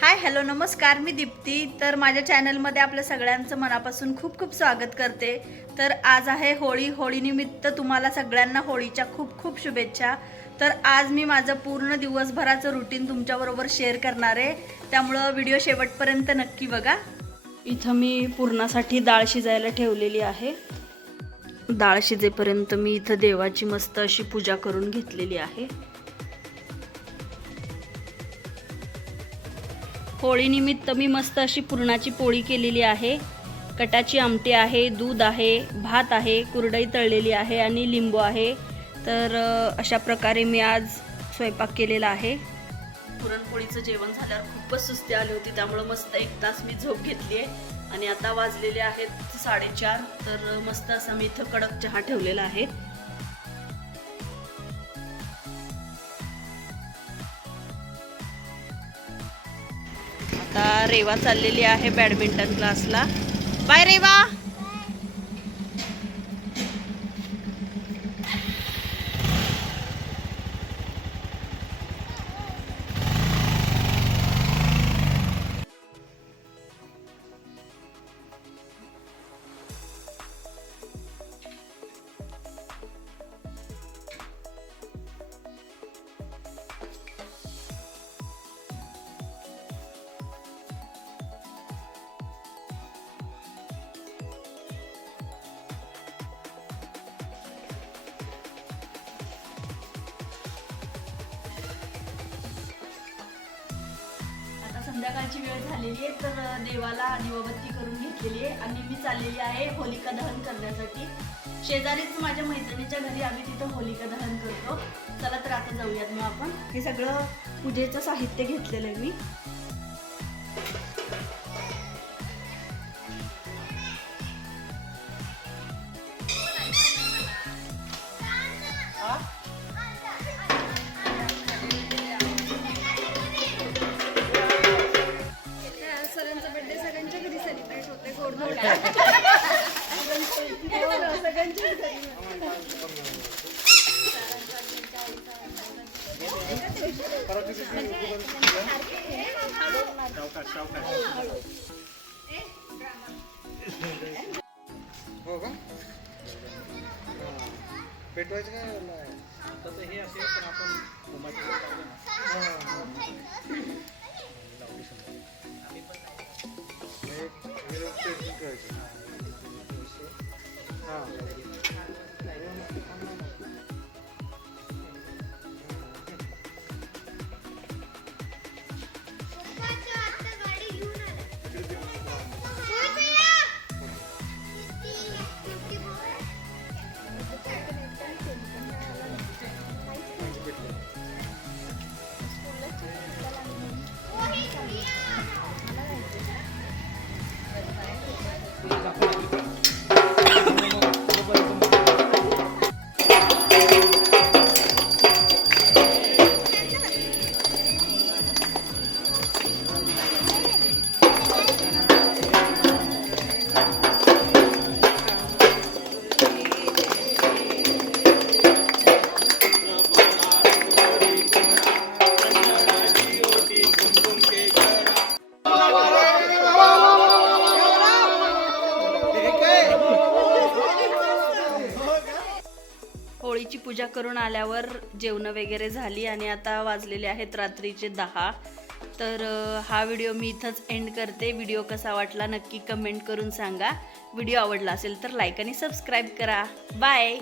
Hi hello नमस्कार, मी दीप्ती. तर माझ्या चॅनलमध्ये आपल्या सगळ्यांचं मनापासून खूप खूप स्वागत करते. तर आज आहे होळी. होळीनिमित्त तुम्हाला सगळ्यांना होळीच्या खूप खूप शुभेच्छा. तर आज मी माझं पूर्ण दिवसभराचं रुटीन तुमच्याबरोबर शेअर करणार आहे, त्यामुळं व्हिडिओ शेवटपर्यंत नक्की बघा. इथं मी पुरणासाठी डाळ शिजायला ठेवलेली आहे. डाळ शिजेपर्यंत मी इथं देवाची मस्त अशी पूजा करून घेतलेली आहे. होळीनिमित्त मी मस्त अशी पुरणाची पोळी केलेली आहे. कटाची आमटी आहे, दूध आहे, भात आहे, कुरडई तळलेली आहे आणि लिंबू आहे. तर अशा प्रकारे मी आज स्वयंपाक केलेला आहे. पुरणपोळीचं जेवण झाल्यावर खूपच सुस्ती आली होती, त्यामुळे मस्त 1 तास मी झोप घेतली आहे. आणि आता वाजलेले आहेत 4:30. तर मस्त असा मी इथं कडक चहा ठेवलेला आहे. आता रेवा चाललेली आहे बॅडमिंटन क्लासला. बाय रेवा. संध्याकाळची वेळ झालेली आहे, तर देवाला दिवाबत्ती करून घेतलेली आहे आणि मी चाललेली आहे होलिका दहन करण्यासाठी. शेजारीच माझ्या मैत्रिणीच्या घरी आम्ही तिथं होलिका दहन करतो. चला तर आता जाऊयात. मग आपण हे सगळं पूजेचं साहित्य घेतलेलं आहे मी. हो का? पेटवायचं काय आता तर हे असेल, पण आपण होळीची पूजा करून आल्यावर जेवण वगैरे झाली आणि आता वाजलेले आहेत रात्रीचे 10. तर हा व्हिडिओ मी इथंच एंड करते. व्हिडिओ कसा वाटला नक्की कमेंट करून सांगा. व्हिडिओ आवडला असेल तर लाईक आणि सबस्क्राईब करा. बाय.